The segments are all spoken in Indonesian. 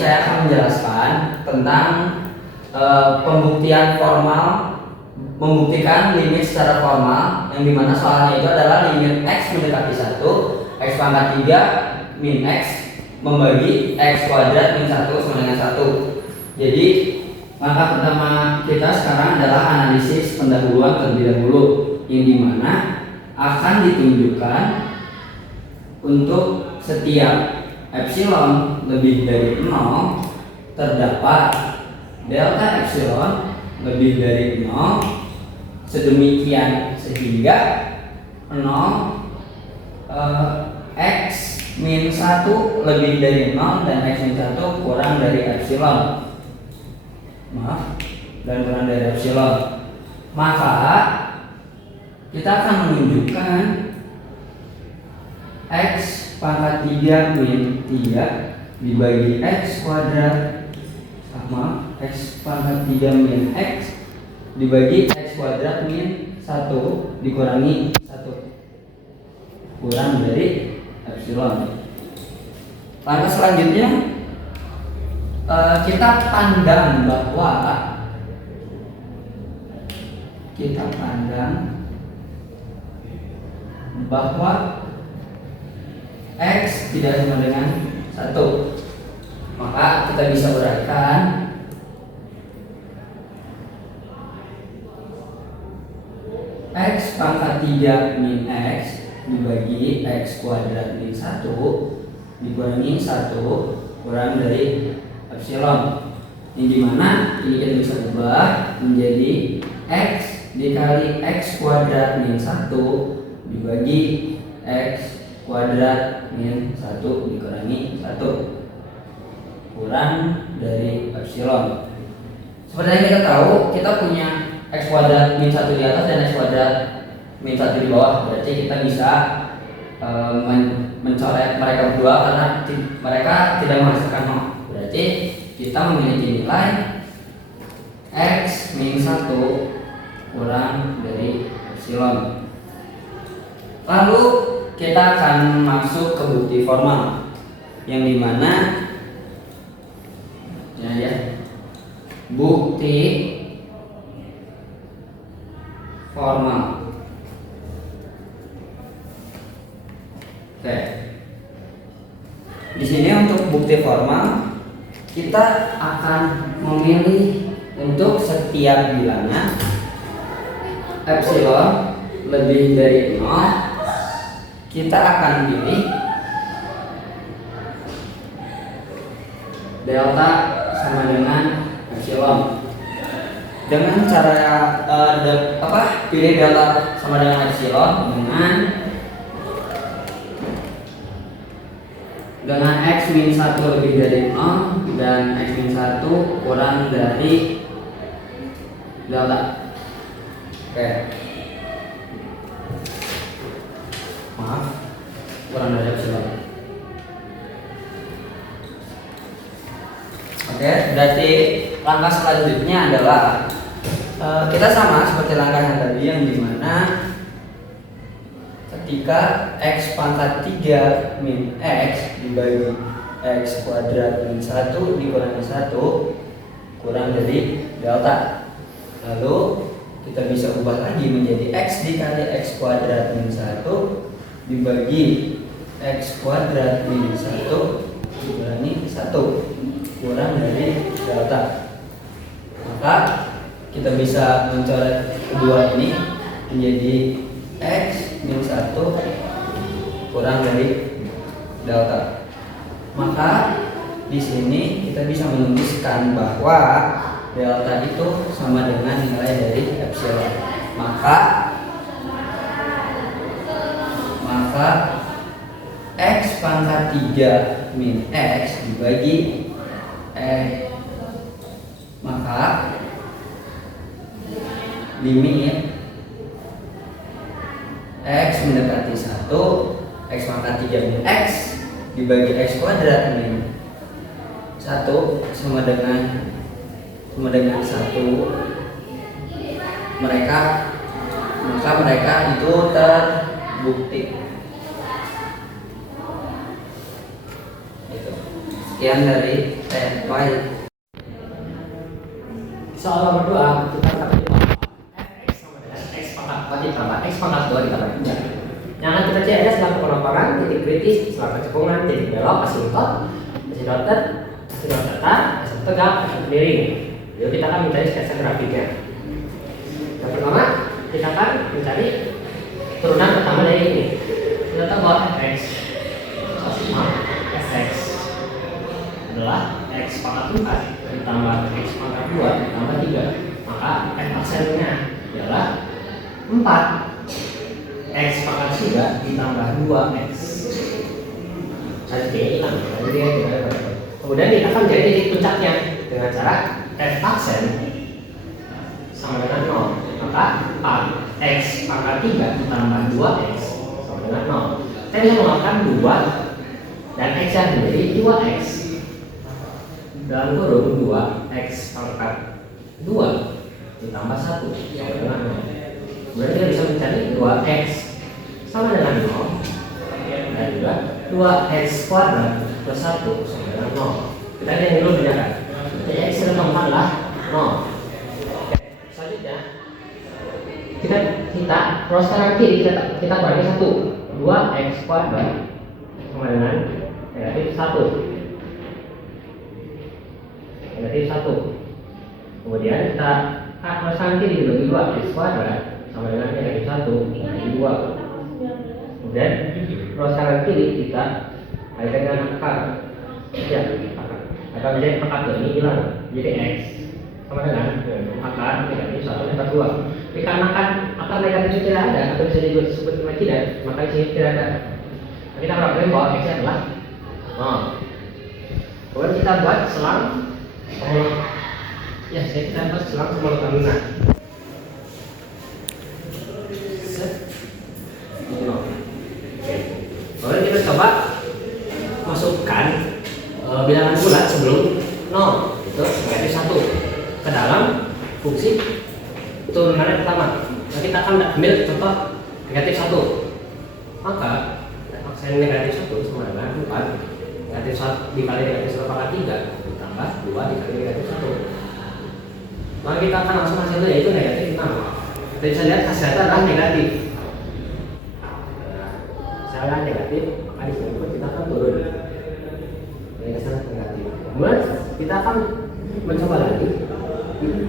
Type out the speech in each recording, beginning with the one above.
saya akan menjelaskan tentang pembuktian formal, membuktikan limit secara formal, yang dimana soalnya itu adalah limit x mendekati 1, x pangkat 3 min x membagi x kuadrat min 1 sama dengan 1. Jadi langkah pertama kita sekarang adalah analisis pendahuluan terlebih dahulu, yang dimana akan ditunjukkan untuk setiap epsilon lebih dari 0 terdapat delta epsilon lebih dari 0 sedemikian sehingga 0 x min 1 lebih dari 0 dan x min 1 kurang dari epsilon. Kurang dari epsilon. Maka kita akan menunjukkan x pangkat 3 min 3 dibagi x kuadrat sama x pangkat 3 min x dibagi x kuadrat min 1 dikurangi 1 kurang dari epsilon. Langkah selanjutnya kita pandang bahwa x tidak sama dengan 1. Maka kita bisa uraikan x pangkat 3 min x dibagi x kuadrat min 1 dikurangi 1 kurang dari epsilon, yang dimana ini kita bisa ubah menjadi x dikali x kuadrat min 1 dibagi x kuadrat min 1 dikurangi 1 kurang dari epsilon. Seperti yang kita tahu, kita punya x kuadrat min 1 di atas dan x kuadrat min 1 di bawah. Berarti kita bisa mencoret mereka berdua karena mereka tidak menghasilkan 0. Berarti kita memiliki nilai x min 1 kurang dari epsilon. Lalu kita akan masuk ke bukti formal, yang dimana bukti formal. Oke. Di sini untuk bukti formal kita akan memilih untuk setiap bilangan epsilon lebih dari 0, kita akan pilih delta sama dengan epsilon. Dengan cara pilih delta sama dengan epsilon dengan x min 1 lebih dari 0 dan x min 1 kurang dari delta. Oke. Kurang dari epsilon. Oke, berarti langkah selanjutnya adalah kita sama seperti langkah yang tadi, yang dimana ketika x pangkat 3 min x dibagi x kuadrat min 1 dikurangi 1 kurang dari delta. Lalu kita bisa ubah lagi menjadi x dikali x kuadrat min 1 dibagi x kuadrat min 1 dikurangi 1 kurang dari delta. Maka kita bisa mencoret kedua ini menjadi x min 1 kurang dari delta. Maka di sini kita bisa menuliskan bahwa delta itu sama dengan nilai dari epsilon. Maka x pangkat 3 min x dibagi maka limit x mendekati 1, x pangkat 3 min x dibagi x kuadrat min 1 sama dengan 1. Maka mereka itu terbukti. Itu. Sekian dari saya. Bye. Soal nomor 2 kita dapat fx sama dengan x pangkat 4 ditambah x pangkat 2 ditambah 3. Yang akan kita cari adalah setelah penolakan, titik kritis, setelah kecekungan, titik belok, asintot, asintotet, asintot datar, asintot tegak, asintot miring. Jadi kita akan mencari sketsa grafiknya. Yang pertama kita akan mencari turunan pertama dari ini. Kita tahu bahwa fx adalah x pangkat 4 ditambah x pangkat 2 ditambah 3, maka f aksennya adalah 4 x pangkat 3 ditambah 2x. Jadi hilang. Kemudian kita akan mencari titik puncaknya dengan cara f aksen sama dengan 0, maka 4x pangkat 3 ditambah 2x sama dengan 0. Kita bisa mengeluarkan 2 dan x yang menjadi 2x dalam kurung 2x pangkat 2 ditambah 1 sama dengan 0. Kemudian kita bisa mencari 2x sama dengan 0 dan juga 2x kuadrat plus 1 sama dengan 0. Kita lihat dulu bedakan. Jadi x yang adalah 0. Oke, selanjutnya kita cross kanan kiri kita kurangi 1. 2x kuadrat sama dengan negatif 1. Negatif 1. Kemudian kita cross kanan kiri dibagi 2, x kuadrat sama dengan negatif 1 dibagi 2. Kemudian cross kanan kiri kita kali dengan akar. Ya, akar menjadi akar ini hilang. Jadi x sama dengan akar negatif 1 akar 2. Tapi karena akar negatif itu tidak ada atau bisa disebut dengan tidak, maka di sini tidak ada. Kita harapkan bahwa x adalah 0. Kemudian kita buat selang. Ya, kita buat selang simultanea. Kemudian kita coba masukkan bilangan bulat sebelum 0 itu negatif 1 ke dalam fungsi turunan pertama. Nah, kita akan ambil contoh negatif 1. Maka aksen negatif 1 sama dengan 4 negatif 1 dikali negatif 1 pangkat 3 ditambah 2 dikali negatif 1. Maka kita akan langsung hasilnya yaitu negatif 6. Kita bisa lihat hasilnya adalah negatif. Hasilnya negatif, maka di sini kita akan turun dari hasilnya negatif. Kemudian kita akan mencoba lagi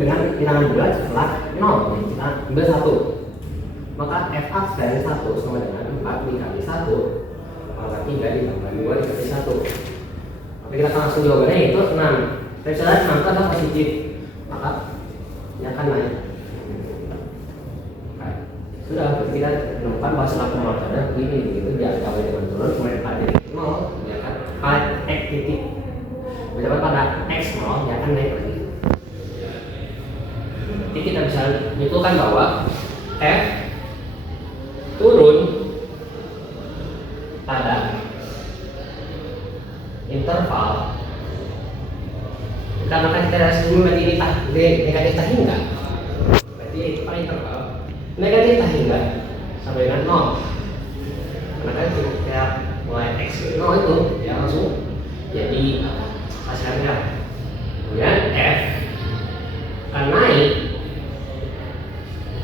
dengan bilangan bulat setelah 0. Kita ambil 1. Maka f aksen 1 sama dengan 4 dikali 1 pangkat 3 ditambah 2 dikali 1. Tapi kita akan langsung jawabannya yaitu 6. Kita bisa lihat 6 itu adalah positif, maka ini akan naik. Sudah, berarti kita menemukan bahwa setelah pemrosesan begini begitu dia kawin dengan turun kemudian pada titik 0 ya kan pada x titik berjalan pada x 0 ya akan naik lagi. Jadi kita bisa menyimpulkan bahwa f turun pada interval karena kan kita sebelum ini negatif tak hingga, berarti itu pada interval negatif tak hingga sampai dengan 0. Karena kan kita mulai x 0 itu ya langsung jadi hasilnya. Kemudian f akan naik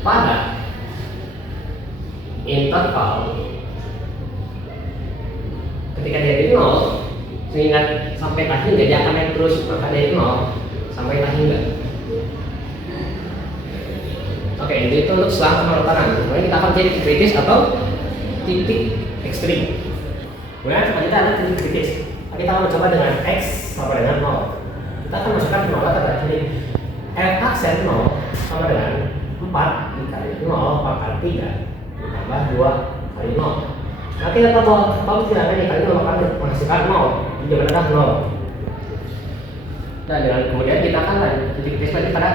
pada interval ketika dari 0 sehingga sampai tak hingga dia akan naik terus, maka dari 0 sampai tak hingga. Oke, itu untuk selang pemrosesan. Kemudian kita akan cari titik kritis atau titik ekstrim. Kemudian selanjutnya ada titik kritis. Kita akan mencoba dengan x sama dengan 0. Kita akan masukkan penolak pada sini. F aksen 0 sama dengan 4 dikali 0 pangkat 3 ditambah 2 kali 0. Nah, kita tahu bahwa bilangan dikali 0 akan menghasilkan 0. Jadi jawabannya adalah 0. Dan dengan kemudian kita akan titik kritis lagi pada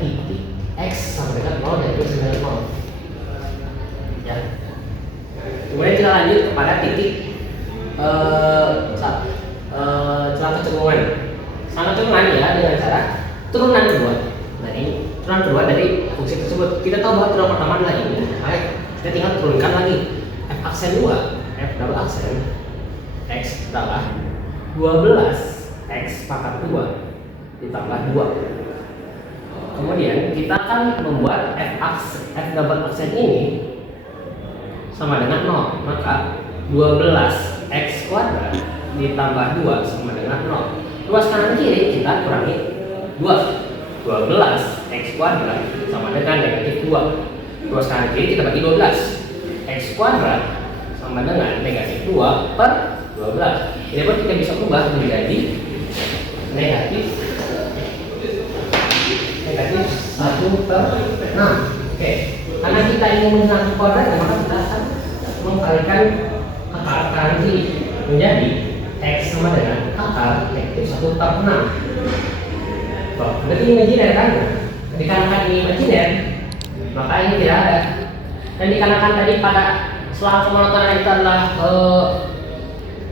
titik x sama dengan 0 dan juga dengan 0 ya. Kemudian kita lanjut kepada titik celah kecenderungan. Sangat kecenderungan ya dengan cara turunan kedua. Nah, ini turunan kedua dari fungsi tersebut. Kita tahu bahwa turunan pertama adalah ini. Baik, kita tinggal turunkan lagi f aksen 2, f double aksen X adalah 12 X pangkat 2 ditambah 2. Kemudian kita akan membuat f double aksen ini sama dengan 0. Maka 12 X kuadrat ditambah 2 sama dengan 0. Ruas kanan kiri kita kurangi 2. 12 X kuadrat sama dengan negatif 2. Ruas kanan kiri kita bagi 12. X kuadrat sama dengan negatif 2 per 12. Jadi kita bisa ubah menjadi negatif 1 per 6. Oke, karena kita ingin menggunakan kuadrat, maka kita akan mengkalikan akar kanan kiri menjadi X sama dengan akar negatif 1 per 6. Berarti imajiner kan? Dikarenakan ini imajiner, maka ini tidak ada. Dan dikarenakan tadi pada selang kemonotonan itu adalah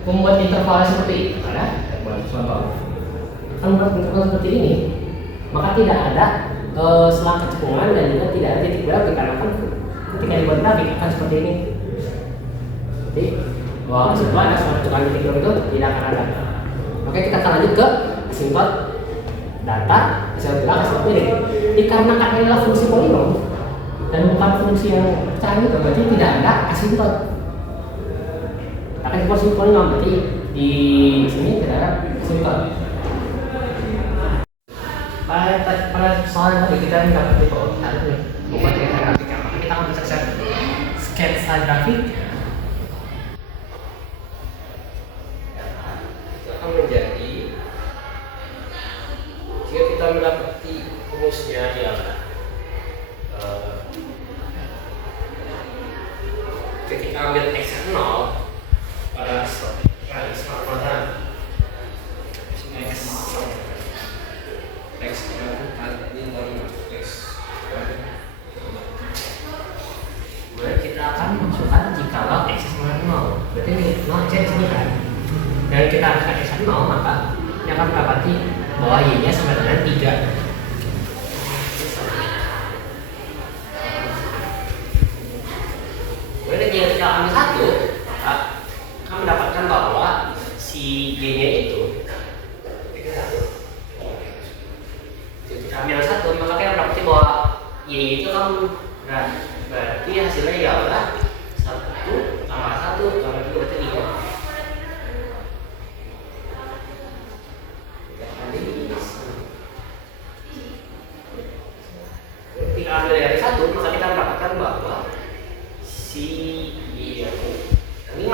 membuat interval seperti ini, ada buat contoh. Kalau membuat interval seperti ini, maka tidak ada selang kecekungan dan juga tidak ada titik berat dikarenakan ketika dibuat grafik akan seperti ini. Jadi bahwa setelah ada selang kecekungan titik berat itu tidak akan ada. Oke, kita akan lanjut ke asymptot data asymptot seperti ini. Dikarenakan ini adalah fungsi polinom dan bukan fungsi yang pecahan itu, berarti tidak ada asymptot. Akan fungsi polinom, berarti di sini tidak ada asymptot. Pada soal tadi kita mendapati bahwa kita harus membuat grafik, maka kita akan bisa sketsa grafik. Itu akan menjadi jika kita mendapati rumusnya yang ketika ambil X 0 pada kuadrat X kemudian kita akan masukkan jikalau X sama 0, berarti ini 0 X di sini kan, dan kita akan X 0, maka ini akan mendapati bahwa Y nya sama dengan 3. Kemudian jika kita ambil 1, maka akan mendapatkan bahwa si Y nya itu kita ambil 1, maka kita mendapati bahwa Y itu kan berarti hasilnya ya adalah 1 tambah 1 tambah 2 berarti 3. Kita ambil dari 1, maka kita mendapatkan bahwa si Y itu 5.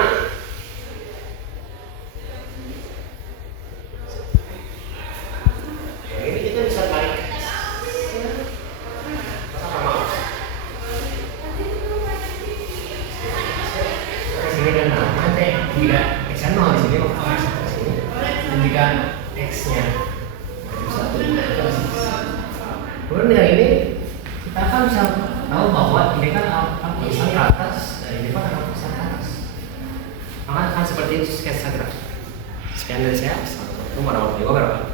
Ini kita bisa tarik sama sini dan nanti jika X 0 di sini maka X di sini, dan jika X nya kemudian dengan ini kita akan bisa tahu bahwa ini kan tulisan ke atas dan ini kan tulisan ke atas, maka akan seperti itu sketsa grafik. Sekian dari saya. Assalamualaikum warahmatullahi wabarakatuh.